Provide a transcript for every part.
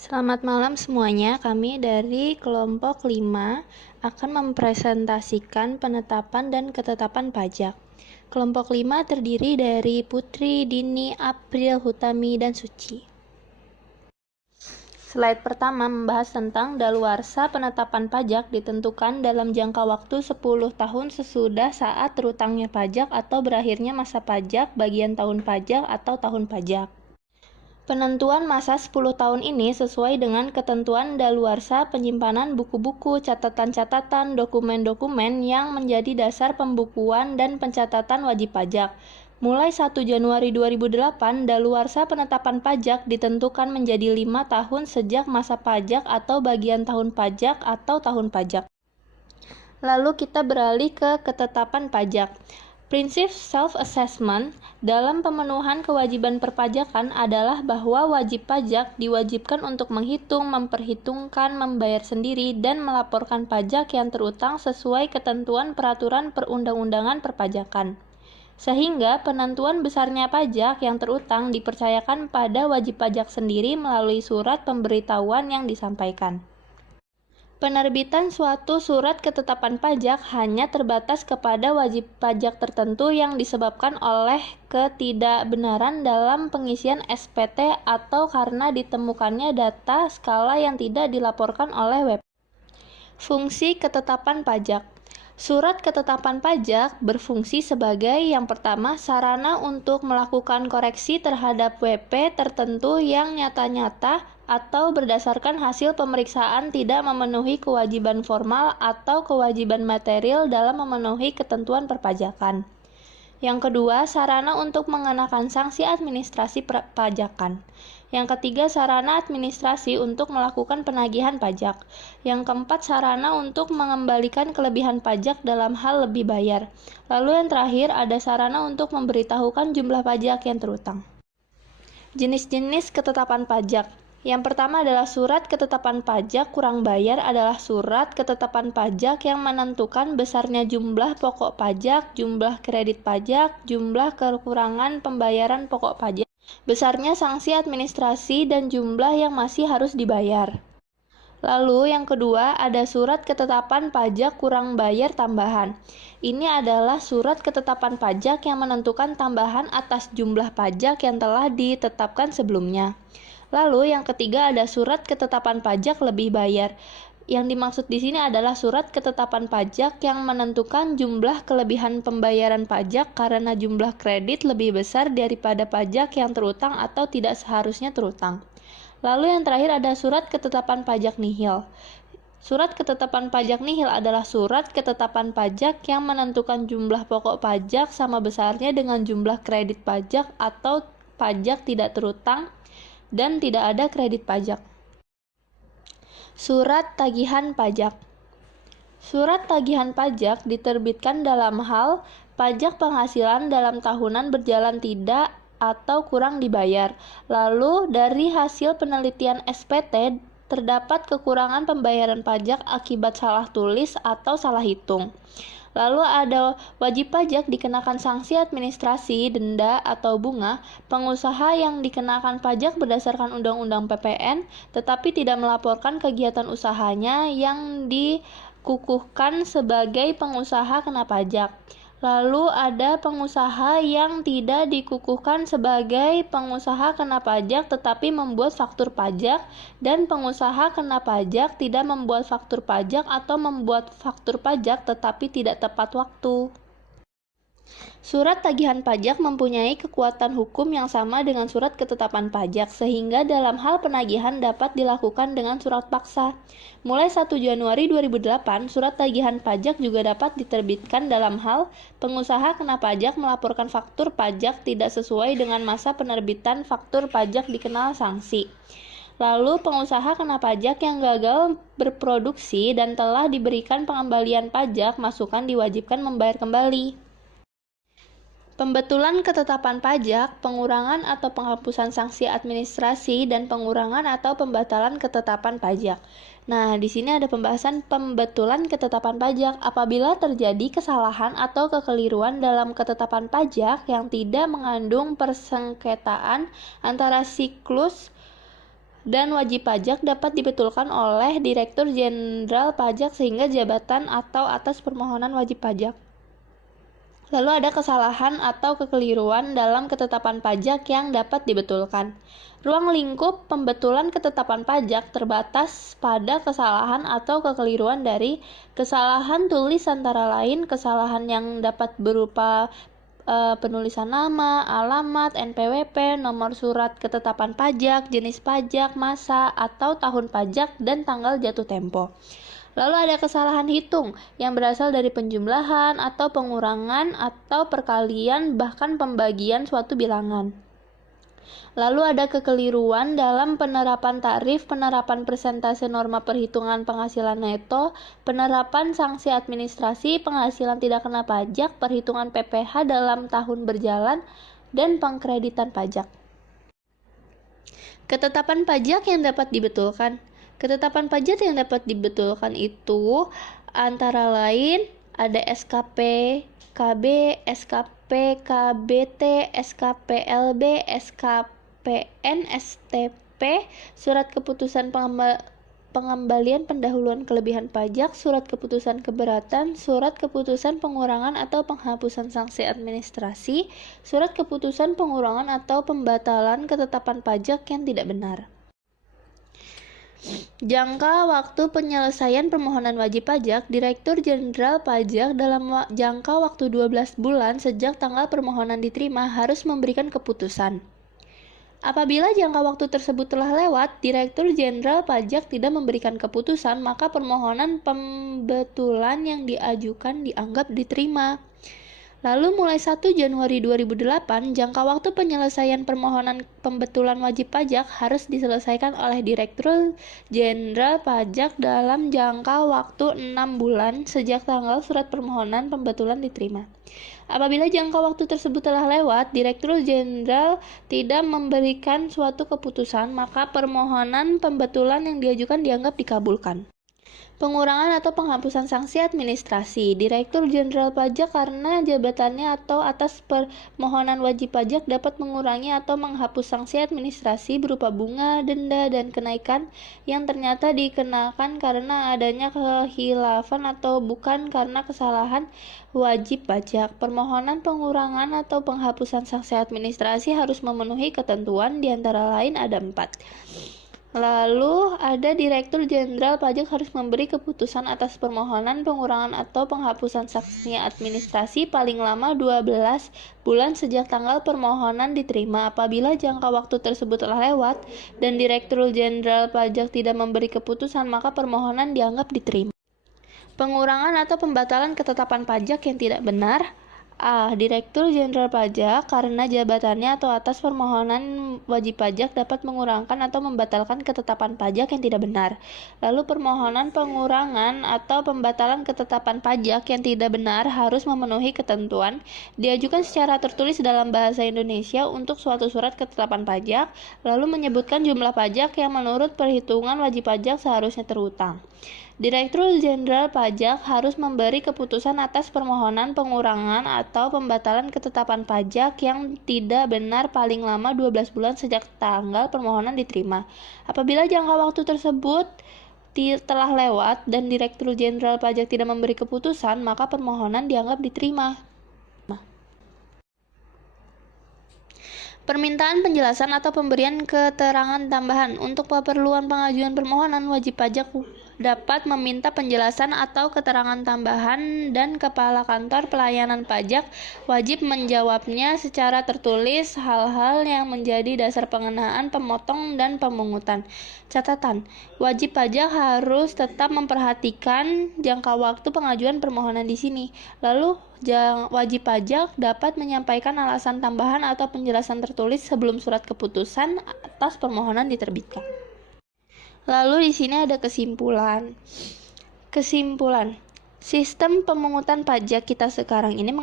Selamat malam semuanya, kami dari kelompok 5 akan mempresentasikan penetapan dan ketetapan pajak. Kelompok 5 terdiri dari Putri, Dini, April, Hutami, dan Suci. Slide pertama membahas tentang daluarsa penetapan pajak ditentukan dalam jangka waktu 10 tahun sesudah saat terutangnya pajak atau berakhirnya masa pajak, bagian tahun pajak, atau tahun pajak. Penentuan masa 10 tahun ini sesuai dengan ketentuan daluarsa penyimpanan buku-buku, catatan-catatan, dokumen-dokumen yang menjadi dasar pembukuan dan pencatatan wajib pajak. Mulai 1 Januari 2008, daluarsa penetapan pajak ditentukan menjadi 5 tahun sejak masa pajak atau bagian tahun pajak atau tahun pajak. Lalu kita beralih ke ketetapan pajak. Prinsip self-assessment dalam pemenuhan kewajiban perpajakan adalah bahwa wajib pajak diwajibkan untuk menghitung, memperhitungkan, membayar sendiri, dan melaporkan pajak yang terutang sesuai ketentuan peraturan perundang-undangan perpajakan. Sehingga penentuan besarnya pajak yang terutang dipercayakan pada wajib pajak sendiri melalui surat pemberitahuan yang disampaikan. Penerbitan suatu surat ketetapan pajak hanya terbatas kepada wajib pajak tertentu yang disebabkan oleh ketidakbenaran dalam pengisian SPT atau karena ditemukannya data skala yang tidak dilaporkan oleh web. Fungsi ketetapan pajak. Surat ketetapan pajak berfungsi sebagai yang pertama sarana untuk melakukan koreksi terhadap WP tertentu yang nyata-nyata atau berdasarkan hasil pemeriksaan tidak memenuhi kewajiban formal atau kewajiban material dalam memenuhi ketentuan perpajakan. Yang kedua, sarana untuk mengenakan sanksi administrasi perpajakan. Yang ketiga, sarana administrasi untuk melakukan penagihan pajak. Yang keempat, sarana untuk mengembalikan kelebihan pajak dalam hal lebih bayar. Lalu yang terakhir, ada sarana untuk memberitahukan jumlah pajak yang terutang. Jenis-jenis ketetapan pajak. Yang pertama adalah surat ketetapan pajak kurang bayar adalah surat ketetapan pajak yang menentukan besarnya jumlah pokok pajak, jumlah kredit pajak, jumlah kekurangan pembayaran pokok pajak, besarnya sanksi administrasi, dan jumlah yang masih harus dibayar. Lalu yang kedua ada surat ketetapan pajak kurang bayar tambahan. Ini adalah surat ketetapan pajak yang menentukan tambahan atas jumlah pajak yang telah ditetapkan sebelumnya. Lalu yang ketiga ada surat ketetapan pajak lebih bayar. Yang dimaksud di sini adalah surat ketetapan pajak yang menentukan jumlah kelebihan pembayaran pajak karena jumlah kredit lebih besar daripada pajak yang terutang atau tidak seharusnya terutang. Lalu yang terakhir ada surat ketetapan pajak nihil. Surat ketetapan pajak nihil adalah surat ketetapan pajak yang menentukan jumlah pokok pajak sama besarnya dengan jumlah kredit pajak atau pajak tidak terutang dan tidak ada kredit pajak. Surat tagihan pajak. Surat tagihan pajak diterbitkan dalam hal pajak penghasilan dalam tahunan berjalan tidak atau kurang dibayar. Lalu dari hasil penelitian SPT terdapat kekurangan pembayaran pajak akibat salah tulis atau salah hitung. Lalu ada wajib pajak dikenakan sanksi administrasi, denda, atau bunga, pengusaha yang dikenakan pajak berdasarkan Undang-Undang PPN, tetapi tidak melaporkan kegiatan usahanya yang dikukuhkan sebagai pengusaha kena pajak. Lalu ada pengusaha yang tidak dikukuhkan sebagai pengusaha kena pajak tetapi membuat faktur pajak, dan pengusaha kena pajak tidak membuat faktur pajak atau membuat faktur pajak tetapi tidak tepat waktu. Surat tagihan pajak mempunyai kekuatan hukum yang sama dengan surat ketetapan pajak, sehingga dalam hal penagihan dapat dilakukan dengan surat paksa. Mulai 1 Januari 2008, surat tagihan pajak juga dapat diterbitkan dalam hal pengusaha kena pajak melaporkan faktur pajak tidak sesuai dengan masa penerbitan faktur pajak dikenal sanksi. Lalu pengusaha kena pajak yang gagal berproduksi dan telah diberikan pengembalian pajak masukan diwajibkan membayar kembali. Pembetulan ketetapan pajak, pengurangan atau penghapusan sanksi administrasi, dan pengurangan atau pembatalan ketetapan pajak. Nah, di sini ada pembahasan pembetulan ketetapan pajak. Apabila terjadi kesalahan atau kekeliruan dalam ketetapan pajak yang tidak mengandung persengketaan antara siklus dan wajib pajak dapat dibetulkan oleh Direktur Jenderal Pajak sehingga jabatan atau atas permohonan wajib pajak. Lalu ada kesalahan atau kekeliruan dalam ketetapan pajak yang dapat dibetulkan. Ruang lingkup pembetulan ketetapan pajak terbatas pada kesalahan atau kekeliruan dari kesalahan tulis antara lain kesalahan yang dapat berupa penulisan nama, alamat, NPWP, nomor surat ketetapan pajak, jenis pajak, masa atau tahun pajak, dan tanggal jatuh tempo. Lalu ada kesalahan hitung yang berasal dari penjumlahan atau pengurangan atau perkalian bahkan pembagian suatu bilangan. Lalu ada kekeliruan dalam penerapan tarif, penerapan persentase norma perhitungan penghasilan neto, penerapan sanksi administrasi, penghasilan tidak kena pajak, perhitungan PPh dalam tahun berjalan, dan pengkreditan pajak. Ketetapan pajak yang dapat dibetulkan. Ketetapan pajak yang dapat dibetulkan itu antara lain ada SKP KB, SKP KBT, SKPLB, SKPN, STP, surat keputusan pengembalian pendahuluan kelebihan pajak, surat keputusan keberatan, surat keputusan pengurangan atau penghapusan sanksi administrasi, surat keputusan pengurangan atau pembatalan ketetapan pajak yang tidak benar. Jangka waktu penyelesaian permohonan wajib pajak, Direktur Jenderal Pajak dalam jangka waktu 12 bulan sejak tanggal permohonan diterima harus memberikan keputusan. Apabila jangka waktu tersebut telah lewat, Direktur Jenderal Pajak tidak memberikan keputusan, maka permohonan pembetulan yang diajukan dianggap diterima. Lalu mulai 1 Januari 2008, jangka waktu penyelesaian permohonan pembetulan wajib pajak harus diselesaikan oleh Direktur Jenderal Pajak dalam jangka waktu 6 bulan sejak tanggal surat permohonan pembetulan diterima. Apabila jangka waktu tersebut telah lewat, Direktur Jenderal tidak memberikan suatu keputusan, maka permohonan pembetulan yang diajukan dianggap dikabulkan. Pengurangan atau penghapusan sanksi administrasi. Direktur Jenderal Pajak karena jabatannya atau atas permohonan wajib pajak dapat mengurangi atau menghapus sanksi administrasi berupa bunga, denda, dan kenaikan yang ternyata dikenakan karena adanya kehilafan atau bukan karena kesalahan wajib pajak. Permohonan pengurangan atau penghapusan sanksi administrasi harus memenuhi ketentuan, diantara lain ada 4. Lalu ada Direktur Jenderal Pajak harus memberi keputusan atas permohonan pengurangan atau penghapusan sanksi administrasi paling lama 12 bulan sejak tanggal permohonan diterima. Apabila jangka waktu tersebut telah lewat dan Direktur Jenderal Pajak tidak memberi keputusan, maka permohonan dianggap diterima. Pengurangan atau pembatalan ketetapan pajak yang tidak benar. A. Direktur Jenderal Pajak karena jabatannya atau atas permohonan wajib pajak dapat mengurangkan atau membatalkan ketetapan pajak yang tidak benar. Lalu permohonan pengurangan atau pembatalan ketetapan pajak yang tidak benar harus memenuhi ketentuan, diajukan secara tertulis dalam bahasa Indonesia untuk suatu surat ketetapan pajak, lalu menyebutkan jumlah pajak yang menurut perhitungan wajib pajak seharusnya terhutang. Direktur Jenderal Pajak harus memberi keputusan atas permohonan pengurangan atau pembatalan ketetapan pajak yang tidak benar paling lama 12 bulan sejak tanggal permohonan diterima. Apabila jangka waktu tersebut telah lewat dan Direktur Jenderal Pajak tidak memberi keputusan, maka permohonan dianggap diterima. Permintaan penjelasan atau pemberian keterangan tambahan. Untuk keperluan pengajuan permohonan, wajib pajak dapat meminta penjelasan atau keterangan tambahan dan Kepala Kantor Pelayanan Pajak wajib menjawabnya secara tertulis hal-hal yang menjadi dasar pengenaan, pemotong, dan pemungutan. Catatan, wajib pajak harus tetap memperhatikan jangka waktu pengajuan permohonan di sini. Lalu, wajib pajak dapat menyampaikan alasan tambahan atau penjelasan tertulis sebelum surat keputusan atas permohonan diterbitkan. Lalu di sini ada kesimpulan. Sistem pemungutan pajak kita sekarang ini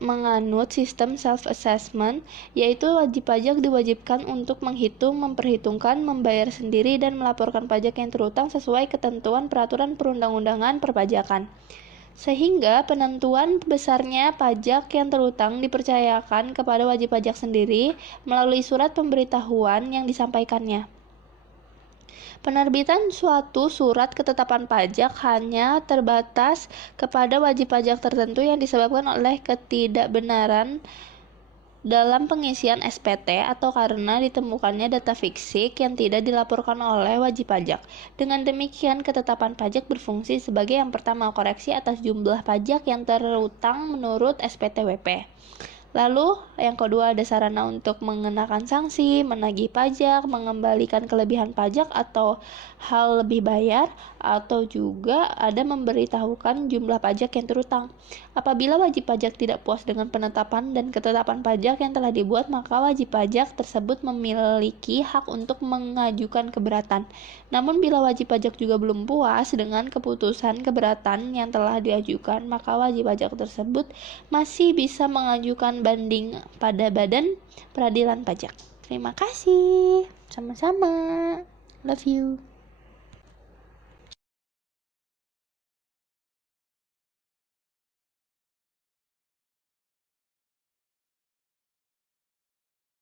menganut sistem self-assessment, yaitu wajib pajak diwajibkan untuk menghitung, memperhitungkan, membayar sendiri, dan melaporkan pajak yang terhutang sesuai ketentuan peraturan perundang-undangan perpajakan. Sehingga penentuan besarnya pajak yang terhutang dipercayakan kepada wajib pajak sendiri melalui surat pemberitahuan yang disampaikannya. Penerbitan suatu surat ketetapan pajak hanya terbatas kepada wajib pajak tertentu yang disebabkan oleh ketidakbenaran dalam pengisian SPT atau karena ditemukannya data fisik yang tidak dilaporkan oleh wajib pajak. Dengan demikian, ketetapan pajak berfungsi sebagai yang pertama, koreksi atas jumlah pajak yang terutang menurut SPT-WP. Lalu, yang kedua ada sarana untuk mengenakan sanksi, menagih pajak, mengembalikan kelebihan pajak atau hal lebih bayar, atau juga ada memberitahukan jumlah pajak yang terutang. Apabila wajib pajak tidak puas dengan penetapan dan ketetapan pajak yang telah dibuat, maka wajib pajak tersebut memiliki hak untuk mengajukan keberatan. Namun bila wajib pajak juga belum puas dengan keputusan keberatan yang telah diajukan, maka wajib pajak tersebut masih bisa mengajukan banding pada Badan Peradilan Pajak. Terima kasih. Sama-sama. Love you.